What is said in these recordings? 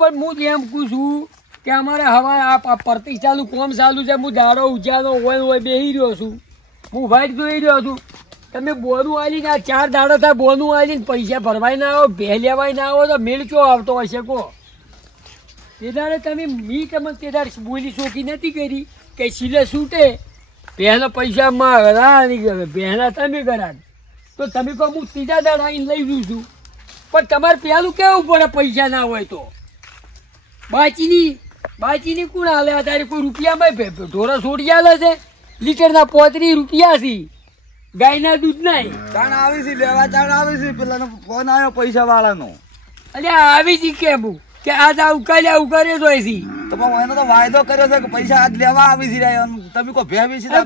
પણ હું એમ પૂછું કે અમારે હવા આ પ્રતિષ્ઠાનું કોમ ચાલુ છે, હું દાડો ઉજાનો હોય બેસી રહ્યો છું, હું વાઇટ જોઈ રહ્યો છું. તમે બોનું આવીને આ 4 દાડા થાય બોનું આવીને પૈસા ભરવાય ના આવો, ભે લેવાય ના આવો તો મેળ ચો આવતો હશે કહો? તે દાડે તમે તમને તે દાડે બોલી શોખી નથી કરી કે સિલે છૂટે પહેલા પૈસા પહેલા તમે કરા તો તમે કહો હું 3જા દાડા આવીને લઈ જઉં છું. પણ તમારે પહેલું કેવું પડે પૈસા ના હોય તો બાચીની કોણ હાલે? અત્યારે કોઈ રૂપિયામાં ઢોરા છોડી આલે છે, લીટરના 35 રૂપિયા છે, ગાયના દૂધ નહીં. ચાણ આવી છે લેવા, ચાણ આવી છે, પેલાનો ફોન આવ્યો પૈસા વાળાનો. અલ્યા આવી છે કેમ કે આજ આવું કાલે આવું કરે તો છે તો પણ એનો તો વાયદો કર્યો છે કે પૈસા આજ લેવા આવી છે. તમે કોઈ ભેવી છે તો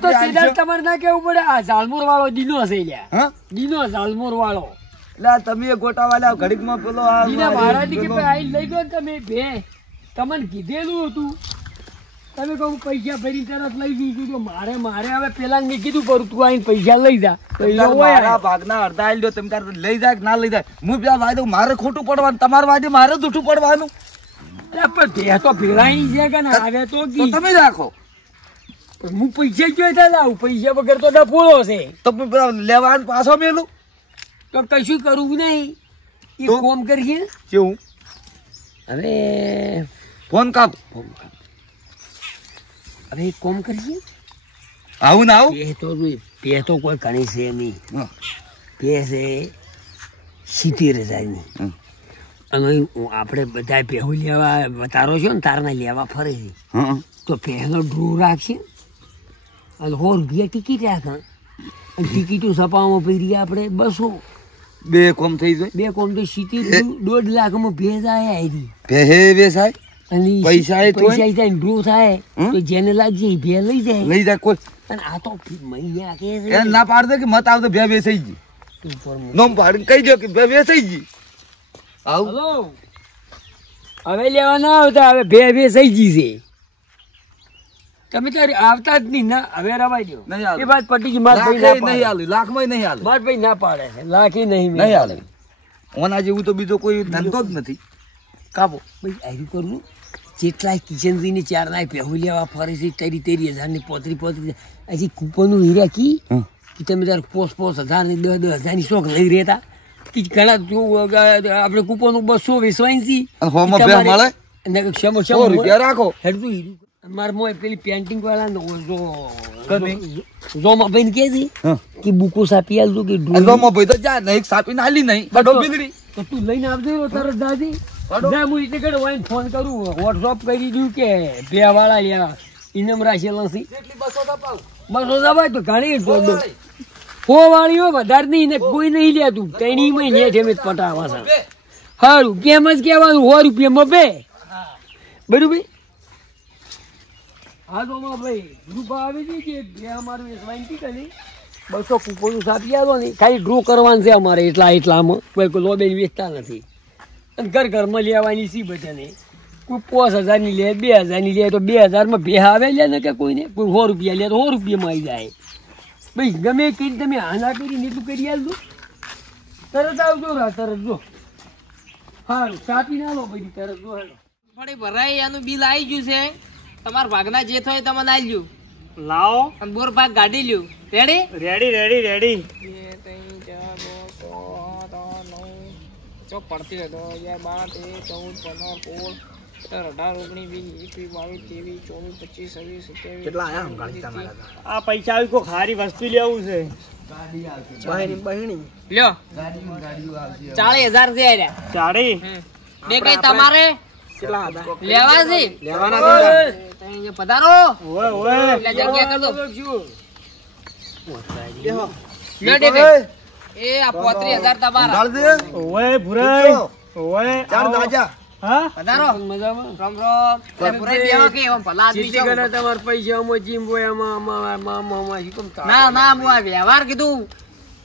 તમારે ના કેવું પડે? આ ઝાલમોર વાળો દીનો છે લ્યા, દીનો ઝાલમોર વાળો. એટલે તમે ગોટા વાળા ઘડીકમાં પેલો મહારાજ કે આઈ લઈ ગયો તમે બે તમને કીધેલું હતું. તમે કહું પૈસા ભરી તરત લઈ દીધું તો મારે હવે પેલા મેં કીધું કરું તું આવીને પૈસા લઈ જા. ભાગના અડધા આવી લ્યો, તમે તારે લઈ જાય કે ના લઈ જાય. હું પેલા વાયદો મારે ખોટું પડવાનું, તમારા વાયદે મારે જૂઠું પડવાનું. પણ ભે તો ભેળાઈ છે કે ના આવે તો તમે રાખો. હું પૈસા જોઈતા લાવું, પૈસા વગર તો ડફોળો છે. તો લેવા પાછો મેલું તો કશું કરવું નહીં. એ કોમ કરીએ કેવું હવે ફોન કાપ હવે એક કોમ કરીએ. આવું ના આવું પે તો કોઈ ઘણી છે નહીં, પે છે 70,000 અને આપણે બધા પહેવું લેવા તારો છો ને તારના લેવા ફરે છે તો પહેલો ડ્રો રાખશે અને 100 રૂપિયા ટિકિટ રાખે અને ટિકિટો છપાવવામાં પડી આપણે 200. 2 કોમ થઈ જાય. 2 કોમ તો 1.5 લાખમાં ભેજ આવી વેસાય અને પૈસા ડ્રો થાય તો જેને લાગશે ભે લઈ જાય કોઈ. અને આ તો મહિના કે ના પાડ દે કે મત આવતો ભે વેસાઈ ગઈ. નોમ પાડીને કહી દો કે ભે વેસાઈ ગઈ. હલો હવે લેવા ના આવતા, હવે ભે વેસાઈ ગઈ છે. તમે તારે આવતા જ નહીં ના, હવે રવાઈ દો. એ વાત પટી ગઈ. મારા ભાઈ નહીં હાલે, લાખમાં નહીં હાલે. મારા ભાઈ ના પાડે છે, લાખી નહીં હાલે. ઓના જેવું તો બીજો કોઈ ધંધો જ નથી. કાપો ભાઈ આવી કરવું. જેટલા કિશનજીની 4 ના પહેવું લેવા ફરે છે 30,000 ની 35,000 હજી કૂપનનું હીરા કી કે તમે તારે 5,000 ની 10,000 ની શોખ લઈ રહેતા કે ઘણા આપણે કૂપન 200 વેચવાની રૂપિયા રાખો. મારે મોય પેલી પેન્ટિંગ વાળા જોમાં ભાઈ કે છે કે બુકો સાપી આલતું કે જોમાં ભાઈ તો જા નહીં સાપીને આલી નહીં બડો બિંદરી તો તું લઈને આવજો તરત દાદી. હું એટલે ફોન કરું, વોટ્સઅપ કરી દઉં કે બે વાળા લ્યા ઇનામ રાખેલા છે 200 દબાય તો ઘણી 100 વાળીઓ વધારે નહીં ને કોઈ નહીં લેતું. 3 મહિને પટાવા સારું કેમ જ કહેવાનું 100 રૂપિયામાં બે બરોબર. હા તો ભાઈ ગ્રુપ આવી ગઈ કે બે અમારું વેચવાની કરી 200 કૂપન સાપી આવો ને ખાલી ડ્રો કરવાનું છે અમારે એટલામાં કોઈ લોબેન વેચતા નથી. અને ઘરમાં લેવાની સી બધાને કોઈ 5,000 ની લે 2,000 ની લે તો 2,000માં ભે આવે લે ને કે કોઈને કોઈ 100 રૂપિયા લે તો 100 રૂપિયામાં આવી જાય. ભાઈ ગમે કરી તમે આના કરીને એટલું કરી આવજો, તરત આવજો તરત જો સારું સાપી ના લો પછી તરત જો પણ ભરાય એનું બિલ આવી ગયું છે. તમારા ભાગના જે થાય તમને આવી ગયું. લાવો અને બોર ભાગ ગાડી લ્યું. રેડી રેડી રેડી રેડી 2 3 4 5 6 પડતી હતો 12 13 14 15 16 17 18 19 20 21 22 23 24 25 26 27 કેટલા આયા આ પૈસા આવી કોઈ ખારી વસ્તુ લેવું છે. બહેણી લ્યો 40,000 છે રે 40 બે કઈ તમારે કેટલા હતા લેવા છે લેવાના છે પધારો. ઓય ઓય એટલે જગ્યા કર દો. લ્યો દે એ આ 35,000 તમારા. ઓય ભુરાઈ ઓય ચાર દાજા હા પધારો. મજામાં રામ રામ. તમે પૂરા દેવા કે એમ ભલા આદમી છો. તમારા પૈસા જીમ બોય ના હું આ વ્યવહાર કીધું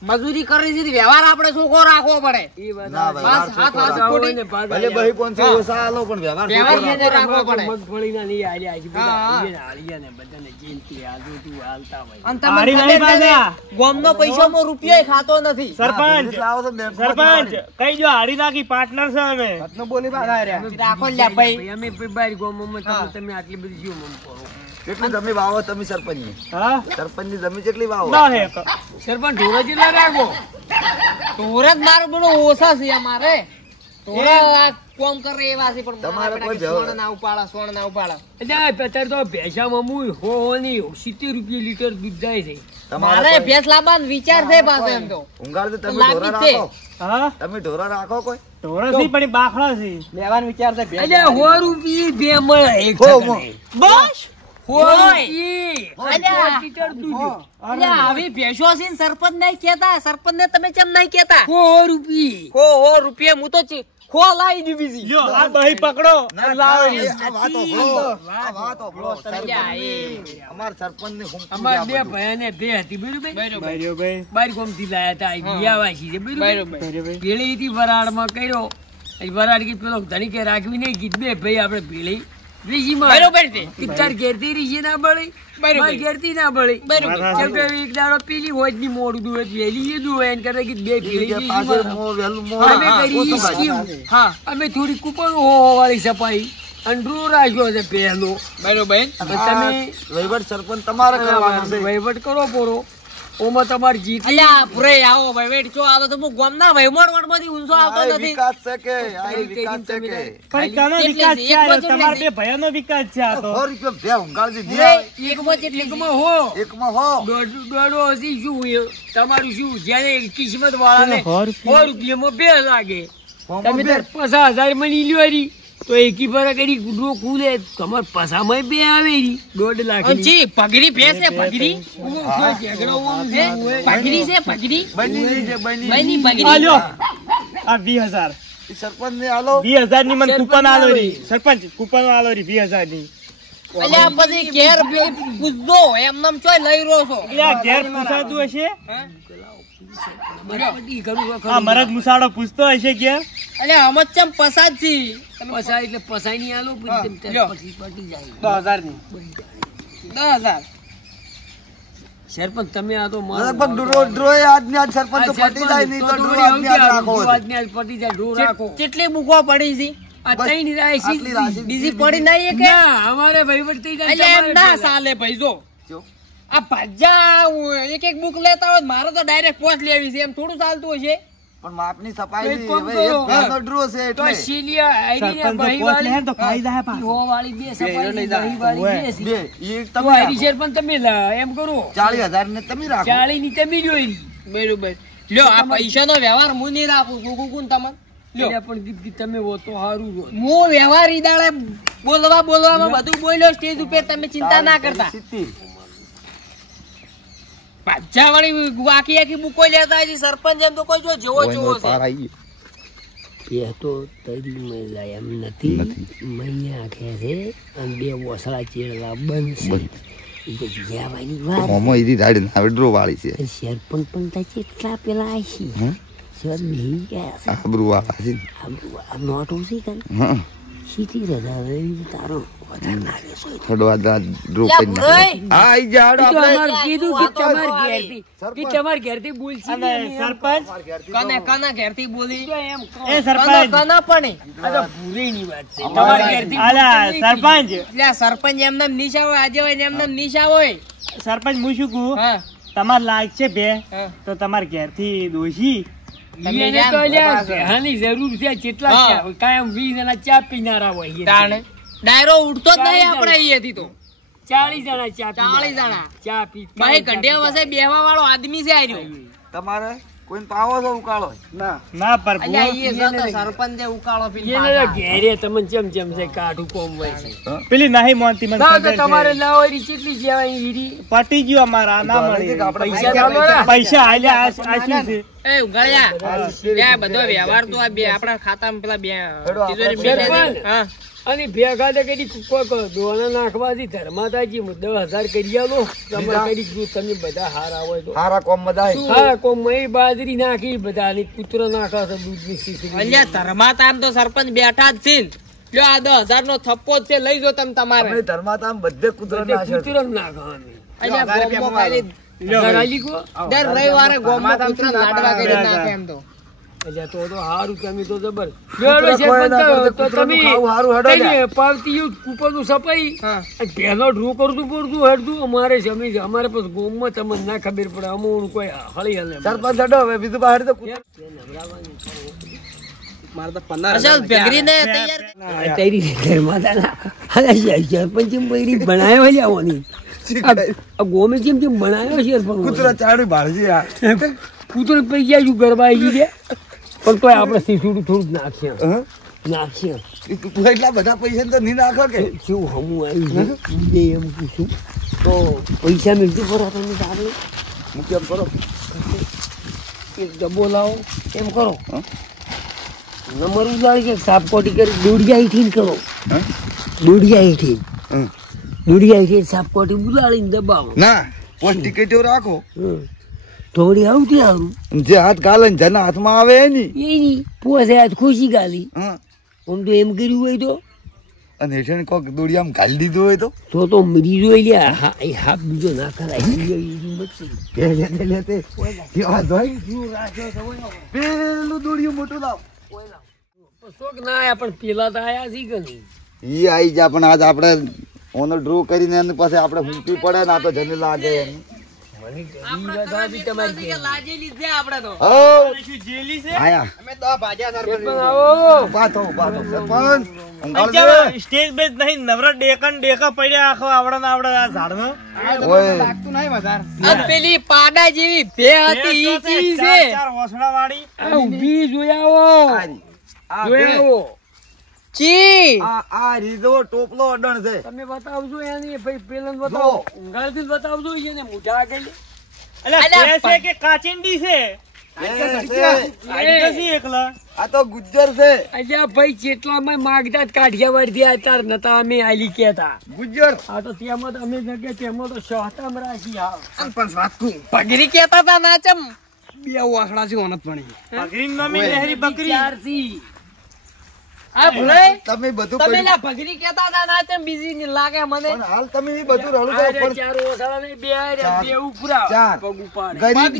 મજૂરી કરી છે વ્યવહાર આપણે ચોખ્ખો રાખવો પડે. ઈ વાત ના સાચી. ભાઈ, બસ હાથ હાથ હોય ખોટી. ને પાછા ભલે યાર. બહી 500 ઓછા આલો પણ વ્યવહાર વ્યવહાર ખોટો છે. રાખો. રાખવો પડે. મગફળીના નહીં આલ્યા છે. બધા હા, હા. આલ્યા આલ્યા ને બધાને જેનથી આજુ તું હાલતા હોય. અને તમને હારી ખબર નહીં છે ને, પાછા. ગામનો પૈસામાં રૂપિયો ખાતો નથી. સરપંચ લાવો તો બેંકમાં સરપંચ જવા કઈ જો હારી નાખી પાર્ટનર છે અમે. દે. બોલી પાછા રહ્યા. રાખો લ્યા ભાઈ. અમે બહાર ગામમાં હા. તમે આટલી બધી શું મમ કરો? કેટલી જમી વાવો તમે સરપંચની? હા સરપંચની જમી કેટલી વાવો? ના હે સરપંચ ઢોરા જેટલા રાખો. ઢોર જ મારું બધું ઓછા છે અમારે. ઢોર આ કોમ કરે એવા છે પણ તમારે મારા કોઈ બેટા કે જવાબ- સોણ ના ઉપાડા, સોણ ના ઉપાડા. એટલે અત્યારે તો ભેંસામાં હું હો ની 70 રૂપિયા લીટર દૂધ જાય છે. તમારે મારે કોઈ- ભેંસ લાવવાનો વિચાર છે પાછો એમ તો. ઊંઘાડ તો તમે લાગી ઢોરા જ છે. રાખો. હા તમે ઢોરા રાખો કોઈ? ઢોરો છે પણ બાખડા છે. લેવાનો વિચાર છે ભેંસ. એટલે 100 રૂપિયા બે મળે એક હો, છકને. બસ 100 અલ્યા. રૂપિયા 5 લીટર દૂધ. એટલે આવી ભેંસો છે ને સરપંચ નહીં કેતા. સરપંચ ને તમે કેમ નહીં કેતા? 100 રૂપિયા. હો રૂપિયા હું તો ખો લાવી દીધી છે. લ્યો આ બહી પકડો ના, લાવો ના, આ વાત હોભળો. આ વાત હોભળો. અલ્યા, એ. અમાર સરપંચને હુંકતું અમાર છે આ બે બધું. ભાઈને બે હતી બરોબર. ભાઈઓ ભાઈ બાર ગામથી લાયા હતા આ વિયાવાસી છે બરોબર. ભાઈ ભેળીથી વરાળમાં કર્યો. એ વરાળ કીધું પેલો ધણી કે રાખવી નહીં કીધું બે ભાઈ આપણે ભેળી વીજીમાં બરોબર છે. તાર ઘેરથી રીજી ના બળી બરોબર. મારી ઘેરથી ના બળી બરોબર. કેમ કે એક દાડો પેલી હોય જ નહીં મોડું દુવે વહેલી એ દુવે એને કરતા કીધું બે ભેળી કે પાસે વીજીમાં. મોં વહેલું મોં. અમે કરી ઓછું સ્કીમ. ભાઈ. હા અમે થોડી કૂપન વાળી સફાઈ અને ડ્રો રાખ્યો છે પહેલો બરોબર. અને આ તમે વહીવટ સરપંચ તમારે કરવાનો છે. વહીવટ કરો પોરો ઓમાં તમારી જીત અલ્યા પૂરે આવો ભાઈ વેટ છો આલો તો હું ગામના વહીવટ વડમાંથી ઊંચો આવતો આ નથી. વિકાસ છે કે આ વિકાસ છે કે પણ કાનો કેટલી વિકાસ છે? છે આ? એકમાં કેટલી તમારા છે? બે ભાઈઓનો વિકાસ છે આ તો 100 રૂપિયા બે ઊંઘાડજી દે. એકમાં કેટલી છે? એકમાં હો એકમાં હો. દોડો હજી શું એ? તમારું શું જેને કિસ્મત વાળાને 100 100 રૂપિયામાં બે લાગે હોમાં તમે બે. તાર 50,000 મળી લ્યો રી તો એકી ફરક કરી ડ્રો ખુલે તમાર પસામાં બે આવે રી 1.5 લાખ અને જી પગડી ભેંસ છે પગડી પગડી છે પગડી બની છે બની. ભાઈની આ પગડી લ્યો આ 20,000 ઈ સરપંચને આલો. 20,000 ની મને સરપંચ કૂપન આલો આલો રી સરપંચ કૂપન આલો રી 20,000 ની. અલ્યા પછી ઘેર પૂછજો એમ નામ ચોય લઈ રહ્યો છો. એટલે આ ઘેર પૂછાતું હશે બરાબર કરું આ મરદ મુસાડો પૂછતો હશે ઘેર. અલ્યા આમ જ ચમ પસાદ છી. પસાય એટલે પસાય નહીં આલો પછી તેમ તેમ લ્યો. પછી પટી જાય 10,000 ની 10,000 સરપંચ તમે આ તો લગભગ ડ્રો એ આજની આજ સરપંચ તો પટી જાય નહીં તો ડ્રો આજની આજ રાખો છે. આજની આજ પટી જાય ડ્રો રાખો કેટલી મૂકવા પડી છે? આ ત્રણ રાશિ આટલી રાશિ બીજી પડી નહીં એક? ના અમારે વહીવટ થઈ જાય અલ્યા એમ તમારે ના પહેલા. ચાલે ભાઈ જો જો. આ ભાજા એક બુક લેતા હોય મારે તો ડાયરેક્ટ પોચ લેવી છે એમ થોડું ચાલતું હશે. પણ માપની સફાઈ એક ની કામ હવે કરો. એક ભેંનો ડ્રો છે તો એટલે શીલિયા આઈડીને સરપંચ તો ભાઈ પોચ વાળી લે તો ખાઈ જાય પાછો. ઈહો વાળી બે સફાઈ લઈ જાય. ભાઈ વાળી ઓવે. બે છે. બે ઈ તો તમે આઈડી રાખો. સરપંચ તમે લા, એમ કરો 40,000 ને તમે રાખો. 40 ની તમે જોઈ બરોબર લ્યો આ પૈસાનો વ્યવહાર હું નહીં રાખું છું કોણ તમને લ્યો એટલે પણ કીધું કે તમે હો તો સારું રહો. હું વ્યવહાર ઈ દાડે બોલવામાં બધું બોલ્યો સ્ટેજ ઉપર તમે ચિંતા ના કરતા. 70. ભાજા વાળી આખી આખી બુકો લેતા હજી સરપંચ એમ તો કોઈ જો જેવો જેવો છે. એ તો તરી મજા એમ નથી મૈયા આખે છે અને બે વસળા ચેડવા બનશે એ તો જ્યાવાની વાત મોમો ઈદી રાડ ના ડ્રો વાળી છે. અને શેરપણ પણ તા કેટલા પેલા આશી સર બેહી ગયા છે આબરૂ વાળા છે. આ નોટ ઓછી કર હા સીધી રજા રહી તારો વધારે લાગે છે થોડો આ ડ્રો લ્યા, કરી નાખો. ભૂરાઈ. હા ઈ જાડો તો આપણે અમાર કીધું કે આ તો તમાર વાળી. ઘેરથી કે તમાર ઘેરથી બોલ છે અને સરપંચ કના ઘેરથી બોલી એમ કહો. એ સરપંચ કના પણ આ તો ભૂરેની વાત છે તમાર ઘેરથી આલા બોલ છે નહીં. સરપંચ એટલે સરપંચ એમને નિશા હોય આજે હોય ને એમને નિશા હોય. સરપંચ હું શું કહું હા તમાર લાગ છે બે હા. તો તમારા ઘેરથી દોશી તમે એને જાણ તો અલ્યા બધા છો. ઘાની જરૂર છે કેટલા હા. ચા- કાયમ 20 જણા ચા પીનારા હોય એ. તાણે ડાયરો ઉડતો જ નહીં 40 આપણે અહીંયાથી તો 40 જણા ચા 40 પીનારા. જણા. ચા પી ભાઈ ગંઢિયા વસે બેહવા વાળો આદમી છે આર્યો. તમારે કોઈને પાવો છો ઉકાળો? ના પર અલ્યા ઈ જતો સરપંચ જે ઉકાળો પીને એને પાછા. તો ઘેરે તમને ચમ ચમ છે કાઠું કોમ હોય છે પેલી નહીં મોનતી મને ના તો ખબર તમારે છે. ના હોય રી કેટલી જેવાય હીરી પટી ગયો અમારા ના તો મળી આપણે પૈસા ના મળે. પૈસા આલ્યા આ શું છે એ ઉગાડ્યા. લે આ બધો વ્યવહાર તો આ બે આપણા ખાતામાં પેલા બે હેડો આપણે તિજોરી બે સરપંચ. હા અને ભેગા તો કદી દોણા નાખવાથી ધર્માતાજી 10,000 કરી આલો તમારે કદી જો તમે બધા હારા હોય તો હારા કોમ બધા હા કોમ મય બાજરી નાખી બધા અને કૂતરો નાખા છે દૂધની શીશી અલ્યા ધર્માતામ તો સરપંચ બેઠા જ છે લ્યો આ 10,000 નો થપ્પો જ છે લઈ જો તમે તમારે અમે ધર્માતામ બધે કૂતરો નાખે કૂતરો નાખવાની અલ્યા ગોમો ખાલી ધરાલી કો દર રવિવારે ગોમો કૂતરા લાડવા કરી નાખે એમ તો અલ્યા તો હારું તમે તો જબર લેડો સરપંચ તો તમે કઈ પાવતી કૂપરનું સપાઈ અને પહેલો ડ્રો કરતું પડતું હડતું અમારે પછી ગોમમાં તમને ના ખબર પડે અમુક કોઈ હળી હલે સરપંચ હડો હવે બીજું બહાર તો મારે તો અસલ ભેગરીને તૈયાર તૈયારી સરપંચ બનાવ્યો લેવાની ગોમે જેમ બનાવ્યો છે કૂતરો ચાડું ભાળજી આ કૂતરો પૈસા શું ગરબા આવી છે પણ તોય આપણે શીશુડું થોડું નાખીએ એટલા બધા પૈસા તો નહીં નાખો કે શું હમું આવી છે એમ પૂછું તો પૈસા મિલતી કરો તમે આપણે હું કેમ કરો એક ડબ્બો લાવો એમ કરો નંબર ઉડાડી કે સાપકોટી કરી દોડિયા હીઠીને કરો દોડિયા હીઠી સાપકોટી ઉડાડીને દબાવો ના પોસ્ટ ટિકિટો રાખો થોડી આવતી આવું જે હાથ ગાલે ને જેના હાથમાં આવે એની પોસે હાથ ખુશી ગાલી હા આમ તો એમ કર્યું હોય તો અને હેઠળ કોક દોડિયામાં ઘાલી દીધું હોય તો મરી જોઈ લ્યા હાથ બીજો ના કરાય પેલું દોડિયું મોટું લાવ શોખ ના આયા પણ પેલા તો આયા છે કે નહીં ઈ આઈ જા પણ આજ આપણે ઓનો ડ્રો કરીને એની પાસે આપણે હુંટી પડે ના તો જને લાગે એમ લાજેલી છે આપણે તો ઓ શું જેલી છે આયા અમે તો ભાજ્યા સરપંચ ઉભા થો સરપંચ સ્ટેજ બેજ નહીં નવરા ડેકા પડ્યા આખો આવડા આ ઝાડનો ઓય આ પેલી પાડા જેવી ભે હતી ઈ ચીવી છે ચાર ઓસડા વાળી ઊભી જોયા જોયા ચી આ રીધો ટોપલો અડણ છે તમે બતાવજો એની ભાઈ પેલન બતાવો ઊંઘાડથી જ બતાવજો એને મોઢા આગળ અલ્યા ભે છે કે કાચિંડી છે એકલા આ તો ગુજ્જર છે અલ્યા ભાઈ જેટલામાં માગતા જ કાઠિયાવાડથી આતાર નતા અમે આલી કેતા ગુજ્જર આ તો તેમાં તો અમે જગ્યા તેમાં તો શહતામ રાખી હા પગરી કેતા તા નાચમ બે વાસડા છે ઓનત પણી પગરી નમી લહેરી બકરી આ ભલે તમે બધું તમે કર્યું. લા પગરી કેતા તા નાચમ બીજી ની લાગે મને પણ હાલ તમે ઈ બધું રળું છો પણ ચાર ઓસાળા નહીં બે ઉપરા ચાર. પગ ઉપાડે ગરીબ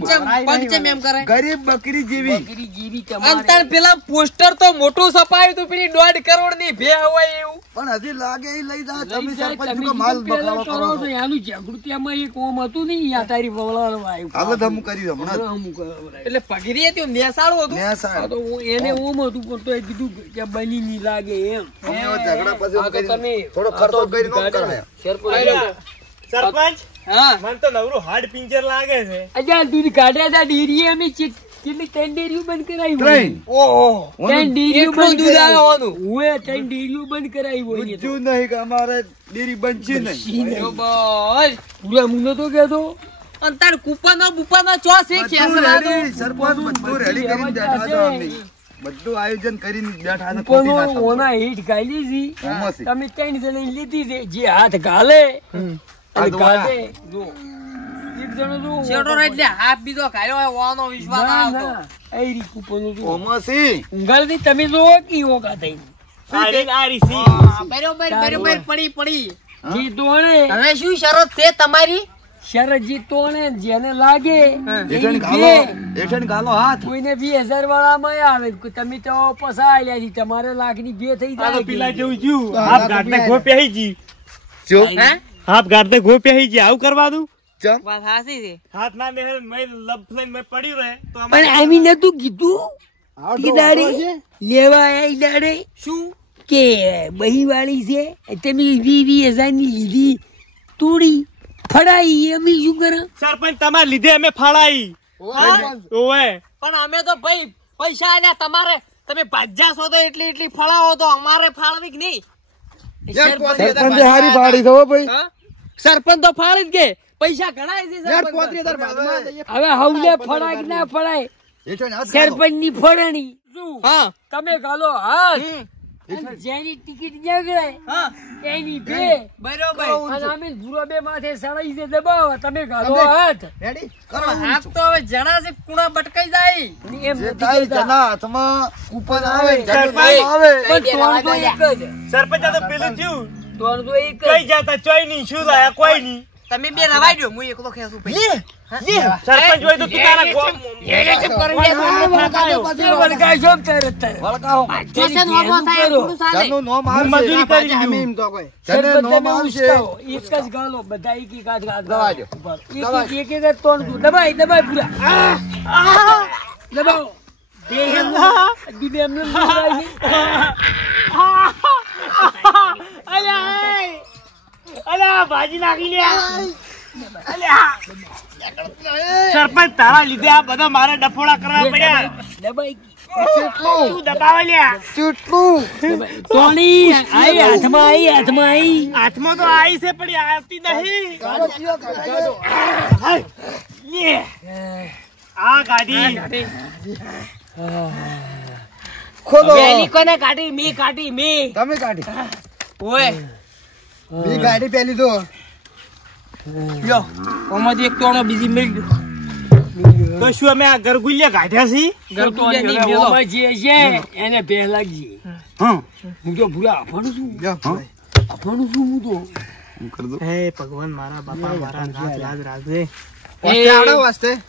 પગચમ એમ કરે ગરીબ બકરી જેવી બકરી જીવી અંતર તમારે પેલા પોસ્ટર તો મોટું છપાયું તું પેલી 1.5 કરોડ ની ભે હોય એવું પણ હજી લાગે ઈ લઈ જા તમે લઈ જાય, સરપંચ તમે નો માલ કીધું પહેલા બકાલો કરો કરો છો, એનું જાગૃતિ આમાં એક ઓમ હતું નહીં આ તારી વવલાળવા આવ્યું. હાલ જ હમું કર્યું હમણાં હમણાં હમું કરાવડાવ્યું. એટલે પગરી હતી નેસાળું હતું ને આ સાહેબ તો એને ઓમ હતું પણ તોય કીધું કે બની નહીં લાગે એમ અમે હવે ઝઘડા પછી આ તો કરી તમે થોડો ખર્ચો કરીને ઓમ કરાયા સરપંચ હા મને તો નવરું હાર્ડ પિંચર લાગે છે અજા દૂધ કાઢ્યા હતા ડેરીએ અમે કેટલી 3 ડેરીઓ બંધ કરાવી હોય. ત્રણ. ઓહો 3 ડેરીઓ એટલું બંધ દૂધ કરાવી. આવવાનું. ઓએ 3 ડેરીઓ બંધ કરાવી હોય ને તો. પૂછ્યું નહીં કે અમારે ડેરી બનશે નહીં બરોબર પૂરા મુનો તો કહેતો અંતર કૂપનો બુપનો ચો છે બધું ખેસરા તો ready, સરપંચ બધું રેડી કરીને બેઠા છો આમની. બધું આયોજન કરીને બેઠા છે કોનો ખોટી ના થવું. ઓના હીટ ગાલી છી ઓમાંથી. તમે 3 જણા લીધી છે જે હાથ ગાલે અને હાથ ગાલે જો એક જણો જો છેટો રે એટલે હાથ બીજો ખાયો હોય ઓનો વિશ્વાસ ના આવતો ના એ રી કૂપનો જો ઓમાંથી. ઊંઘાડથી તમે જો કી ઓકા થઈ આરી સી બરોબર બરોબર પડી જી તોણે હવે શું શરત છે તમારી શરત જી તોણે જેને લાગે એઠણ એની ગાલો બે. એઠણ ગાલો હાથ કોઈને 20,000 વાળામાં આવે તમે તો પસાડ્યા છે તમારે લાખની બે થઈ આ તો જાય પેલા જેવું જ્યું હાફ ગાંઠને ગો પહેરી જી જો હે હાફ ગાંઠને ગો પહેરી જી આવું કરવા દઉં ચમ વાત હાસી છે હાથ ના મેં લબ લઈને મેં પડ્યું રહે તો પણ આમી નતું કીધું કે દાડે લેવા આઈ દાડે શું કે બહી વાળી છે તમે 20,000 ની લીધી તોડી ફડાઈ અમે શું કરે સરપંચ તમારે લીધે અમે ફાળાઈ ઓવે પણ અમે તો ભાઈ પૈસા આલ્યા તમારે તમે ભાજ્યા છો તો એટલી ફળાવો તો અમારે ફાળવી કે નહીં સરપંચે હારી પાડી છો ભાઈ હા? સરપંચ તો ફાળી જ કે પૈસા ઘણા છે સરપંચ હવે હવલે ફડાય કે ના ફડાય એઠણ હાથ ગાલો. સરપંચ ની ફળણી શું હા તમે ગાલો હાથ હમ. અને જેની ટિકિટ જગડે હા એની બે બરોબર અને અમે ભૂરો બે માથે સડાઈ દે દબાવો તમે ગાલો હાથ રેડી હાથ તો હવે જણા છે કુણા બટકાઈ જાય એમ જે નથી થાય કહેતા. જના હાથમાં કૂપન આવે સરપંચ. જના આવે પણ તોણ તો એક જ સરપંચ આ તો પેલું થયું તોણ તો એક કઈ જ જતા ચોય નહીં શું લાયા કોઈ નહીં તમે બે રવાઈ દો હું એકલો ખેંચું પછી સરપંચ હોય તો તું તારા ગોમ એ વળગાઈ જો તરત તરત. વળકાઓ સ્ટેશન હોમો થાય એટલું ચાલે જનું નોમ હું આવશે મજૂરી કરી દીધું. જને સરપંચ નોમ તમે આવશે ઉસકાવો. એક જ ગાલો બધા એક એક હાથ ગાલો. દબાઈ દો. એક જ તોણ દો. દબાઈ પૂરા દબાવો દેહ એમને દીદી એમને દબાઈ છે. અલ્યા ભાજી નાખી લે સરપંચ તારા લીધે આ બધા મારા ડફોડા કરવા પડ્યા દબાઈ તું દબાવે લ્યા ચૂટલું તોણી આઈ હાથમાં આઈ હાથમાં તો આવી છે પણ એ આવતી નહીં લે. આ ગાડી ખોલો પહેલી કોને કાઢી મે કાઢી મે તમે કાઢી ઓય બી ગાડી પેલી તો લ્યો ઓમાંથી એક તોણો બીજી મેળ તો શું અમે આ ગરગુલિયા કાઢ્યા છીએ ગરગુલિયાની હવે મેલો. ઓમાં જે છે એને બે લાગી હા હું તો ભૂલા અફાણું છું હું તો હે ભગવાન મારા બાપા મારા નાથ લાજ રાખજે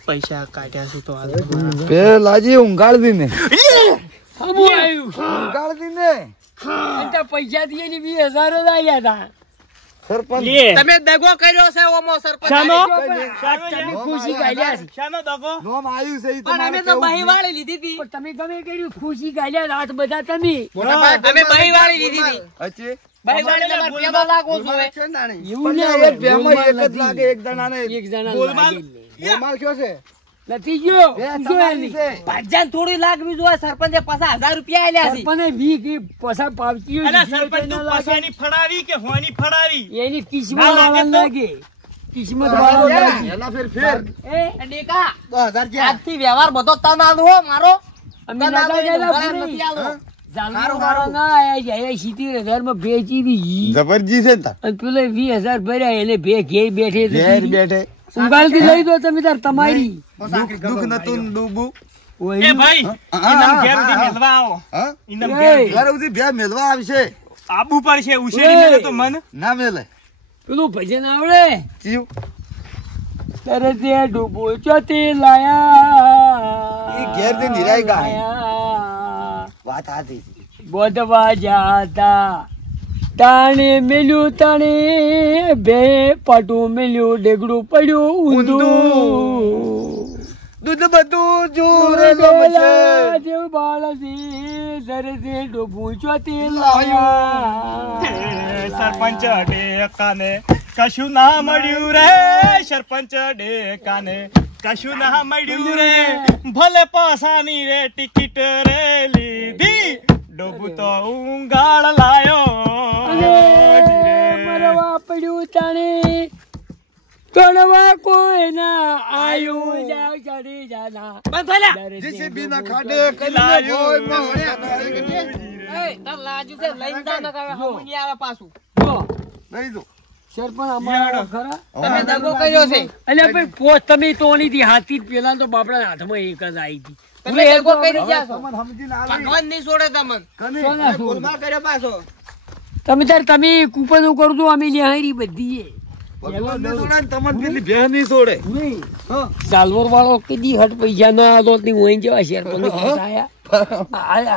પૈસા કાઢ્યા છે તો હાલ પેલાજી ઊંઘાડી ને હમું આવ્યું ઊંઘાડી ને એટલે પૈસા દીએ ને 20,000 જ આવ્યા હતા સરપંચ લે તમે દગો કર્યો છે ઓમો સરપંચ શાનો? તમે ખુશી કાઢ્યા છે શાનો દગો નોમ આવ્યું છે ઈ પણ અમે તો બહી વાળી લીધી હતી પણ તમે ગમે કર્યું ખુશી કાઢ્યા રાત બધા તમે અમે બહી વાળી લીધી હતી અચ્છે બહી વાળી તમારે પેલો લાગો છો હવે. એવું પણ ના એક હોય. બેમાં એક જ નથી. લાગે એક જણાને એક જણા ગોલમાલ. ગોલમાલ કયો છે નથી ગયો બે જો તમારી એની. છે ભાજ્યાને થોડી લાગવી જોઈએ સરપંચે પાછા 1000 રૂપિયા આલ્યા છે સરપંચે વી કે પસા પાવતી હોય અલા ને સરપંચ ના તું લાગે. પસાની ફડાવી કે હોની ફડાવી એની કિસ્મત ના લાગે વાળા તો? લાગે કિસ્મત વાળો લાગે એલા ફેર એ ડેકા 10,000 આજથી વ્યવહાર બધો તન આલવો હો મારો અમે તન આલવો નતા એનો ગયેલા ઘર પૂરી. નથી આલવો. જાલનો વાળો ના આયા છે. આયા 70,000 માં વેચી દીધી. જબરજી છે ને અને પેલો 20,000 ભર્યા એને બે ઘેર બેઠે તો ઘેર દીધી. બેઠે ઉંગાલથી લઈ દો તમે તાર તમારી દુઃખ નતું ડૂબું એ ભાઈ ઇનામ ઘેર સુધી મેલવા આવો હા ઇનામ એ. ઘેર ઘર સુધી બે મેલવા આવશે આબુ પર છે ઉછેરી એ. મેલે તો મન ના મેલે પેલું ભજન આવડે ચીવ તારે તે ડૂબો ચોથી લાયા ઈ ઘેરથી નિરાઈ ગાય. લાયા. વાત સાચી બોધવા જાતા તાણે મેલ્યું તાણે બે પાટું મેલ્યું ડેગડું પડ્યું ઊંધું દૂધ બધું જોર ડોલા જેવ બાળસી સરસે ડૂબું ચોથી લાયા સરપંચ ડેકાને કશું ના મળ્યું રે સરપંચ ડેકાને કશું ના મળ્યું રે ભલે પાસાની રે ટિકિટ રે લીધી ડોબુ તો ઊંઘાડ લાયો અને મરવા પડ્યું તાણે તોડવા કોઈ ના આયું જાવ ચડી જાના બંધ થઈ લે. જીસીબી ના ખાડે કરીને ભોય માં એ તાર લાજુ છે લઈને જા ન કાવે હમું નહીં આવે પાછું જો લઈ દો સરપંચ અમારા ખરા તમે દગો કર્યો છે અલ્યા ભાઈ પોત તમે તોણી થી હાથી પેલા તો બાપડા હાથમાં એક જ આવી હતી તમે દગો કરી જાશો તમને સમજીને આલે ભગવાન નહીં છોડે તમને કને સોના સોના. ગોલમાલ કર્યો પાછો તમે તાર તમે કૂપન કરું તો અમે લ્યાહારી બધી ભગવાન ને છોડે ને તમને પેલી ભેહ નહીં છોડે સાલવર વાળો કદી હટ પૈસા ના આલો ની હોય જેવા શેર તમને ફસાયા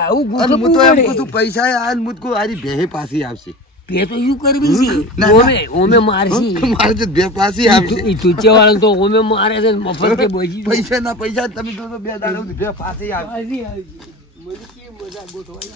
આવું અને હું તો એમ ગુઠું કહું છું, પૈસા આયા ને મુજકો આરી ભેહે પાછી આવશે બે તો શું કરવી છે ના, ઓમે ઓમે મારશી મારે તો ભેહ પાછી આવશે ઈ તુચ્ચે વાળા તો ઓમે મારે છે ને મફત કે બોજી પૈસા ના પૈસા તમે તો બે દાડા સુધી ભેહ પાછી આવશે પાછી આવશે. મને કેવી મજા ગોઠવાય